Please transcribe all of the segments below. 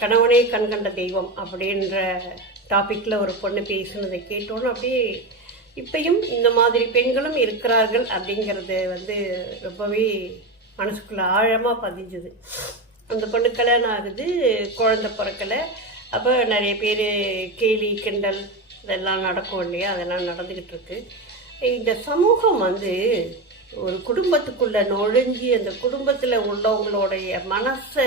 கணவனே கண்கண்ட தெய்வம் அப்படின்ற டாப்பிக்கில் ஒரு பொண்ணு பேசுனதை கேட்டோன்னு அப்படியே இப்பயும் இந்த மாதிரி பெண்களும் இருக்கிறார்கள் அப்படிங்கிறது ரொம்பவே மனசுக்குள்ளே ஆழமாக பதிஞ்சுது. அந்த பொண்ணு கல்யாணம் ஆகுது, குழந்தை பிறக்கலை. அப்போ நிறைய பேர் கேலி கிண்டல் இதெல்லாம் நடக்கும் இல்லையா, அதெல்லாம் நடந்துக்கிட்டு இருக்கு. இந்த சமூகம் ஒரு குடும்பத்துக்குள்ளே நுழைஞ்சி அந்த குடும்பத்தில் உள்ளவங்களுடைய மனசை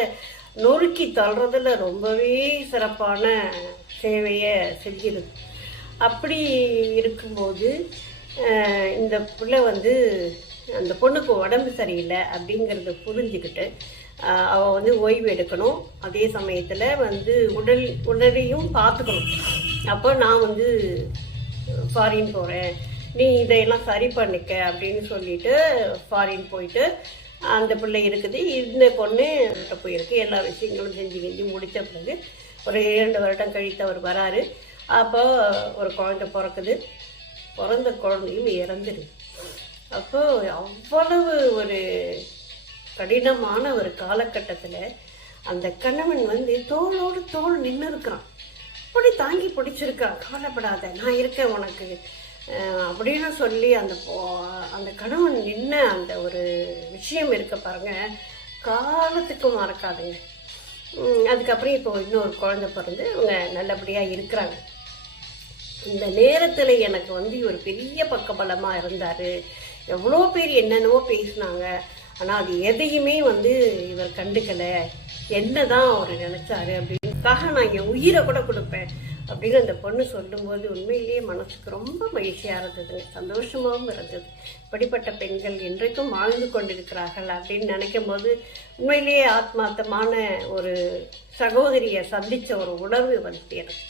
நொறுக்கி தள்ளுறதுல ரொம்பவே சிறப்பான சேவையை செஞ்சிருது. அப்படி இருக்கும்போது இந்த பிள்ளை அந்த பொண்ணுக்கு உடம்பு சரியில்லை அப்படிங்கிறத புரிஞ்சுக்கிட்டு அவள் ஓய்வு எடுக்கணும். அதே சமயத்தில் உடலையும் பார்த்துக்கணும். அப்போ நான் ஃபாரின் போகிறேன், நீ இதையெல்லாம் சரி பண்ணிக்க அப்படின்னு சொல்லிட்டு ஃபாரின் போயிட்டு அந்த பிள்ளை இருக்குது. இந்த பொண்ணு போயிருக்கு. எல்லா விஷயங்களும் செஞ்சு முடித்த பிறகு ஒரு 2 வருடம் கழித்து அவர் வராரு. அப்போ ஒரு குழந்தை பிறக்குது. பிறந்த குழந்தையும் இறந்துடுது. அப்போ அவ்வளவு ஒரு கடினமான ஒரு காலகட்டத்தில் அந்த கணவன் தோளோடு தோள் நின்று இருக்கிறான். அப்படி தாங்கி பிடிச்சிருக்கான். கவலைப்படாத, நான் இருக்கேன் உனக்கு அப்படின்னு சொல்லி அந்த கணவன் நின்ன அந்த ஒரு விஷயம் இருக்க பாருங்க, காலத்துக்கு மறக்காதுங்க. அதுக்கப்புறம் இப்போ இன்னொரு குழந்தை பிறந்து அவங்க நல்லபடியாக இருக்கிறாங்க. இந்த நேரத்தில் எனக்கு ஒரு பெரிய பக்கபலமாக இருந்தார். எவ்வளோ பேர் என்னென்னவோ பேசினாங்க, ஆனால் அது எதையுமே இவர் கண்டுக்கலை. என்னதான் அவர் நினச்சாரு அப்படின்றதுக்காக நான் என் உயிரை கூட கொடுப்பேன் அப்படின்னு அந்த பொண்ணு சொல்லும்போது உண்மையிலேயே மனசுக்கு ரொம்ப மகிழ்ச்சியாக இருந்தது, சந்தோஷமாகவும் இருந்தது. இப்படிப்பட்ட பெண்கள் இன்றைக்கும் வாழ்ந்து கொண்டிருக்கிறார்கள் அப்படின்னு நினைக்கும் போது உண்மையிலேயே ஆத்மார்த்தமான ஒரு சகோதரியை சந்தித்த ஒரு உணர்வு எனக்கு.